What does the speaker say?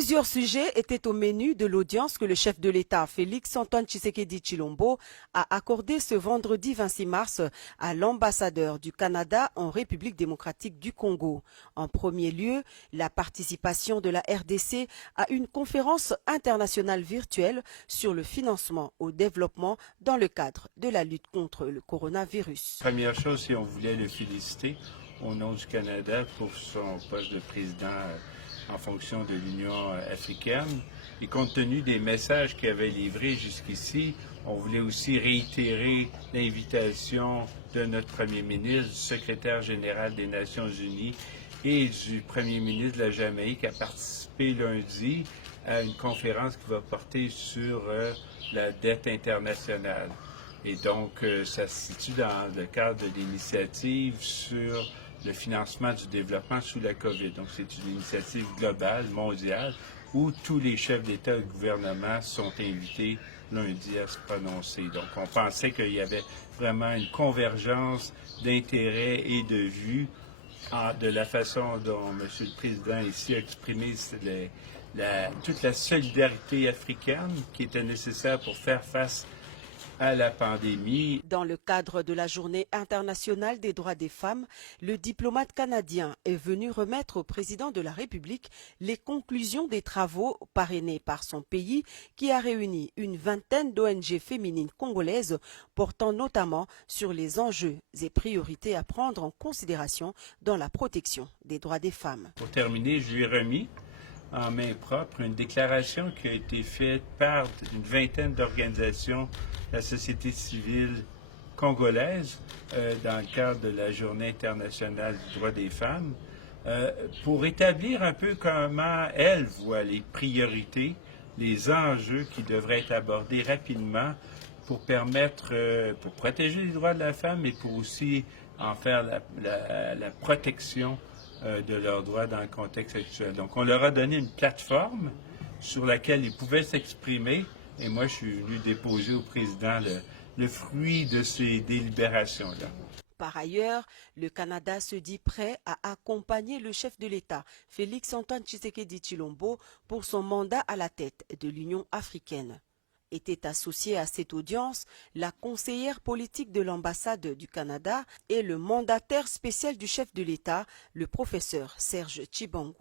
Plusieurs sujets étaient au menu de l'audience que le chef de l'État, Félix-Antoine Tshisekedi Tshilombo, a accordé ce vendredi 26 mars à l'ambassadeur du Canada en République démocratique du Congo. En premier lieu, la participation de la RDC à une conférence internationale virtuelle sur le financement au développement dans le cadre de la lutte contre le coronavirus. Première chose, c'est qu'on voulait le féliciter au nom du Canada pour son poste de président en fonction de l'Union africaine. Et compte tenu des messages qu'il avait livrés jusqu'ici, on voulait aussi réitérer l'invitation de notre premier ministre, du secrétaire général des Nations unies et du premier ministre de la Jamaïque à participer lundi à une conférence qui va porter sur la dette internationale. Et donc, ça se situe dans le cadre de l'initiative sur le financement du développement sous la COVID. Donc, c'est une initiative globale, mondiale, où tous les chefs d'État et de gouvernement sont invités lundi à se prononcer. Donc, on pensait qu'il y avait vraiment une convergence d'intérêts et de vues de la façon dont M. le Président ici a exprimé toute la solidarité africaine qui était nécessaire pour faire face à la pandémie. Dans le cadre de la Journée internationale des droits des femmes, le diplomate canadien est venu remettre au président de la République les conclusions des travaux parrainés par son pays qui a réuni une vingtaine d'ONG féminines congolaises portant notamment sur les enjeux et priorités à prendre en considération dans la protection des droits des femmes. Pour terminer, je lui ai remis en main propre une déclaration qui a été faite par une vingtaine d'organisations de la société civile congolaise dans le cadre de la Journée internationale du droit des femmes pour établir un peu comment elle voit les priorités, les enjeux qui devraient être abordés rapidement pour permettre, pour protéger les droits de la femme et pour aussi en faire la protection de leurs droits dans le contexte actuel. Donc, on leur a donné une plateforme sur laquelle ils pouvaient s'exprimer et moi, je suis venu déposer au président le fruit de ces délibérations-là. Par ailleurs, le Canada se dit prêt à accompagner le chef de l'État, Félix-Antoine Tshisekedi Tshilombo, pour son mandat à la tête de l'Union africaine. Était associée à cette audience la conseillère politique de l'ambassade du Canada et le mandataire spécial du chef de l'État, le professeur Serge Tshibangou.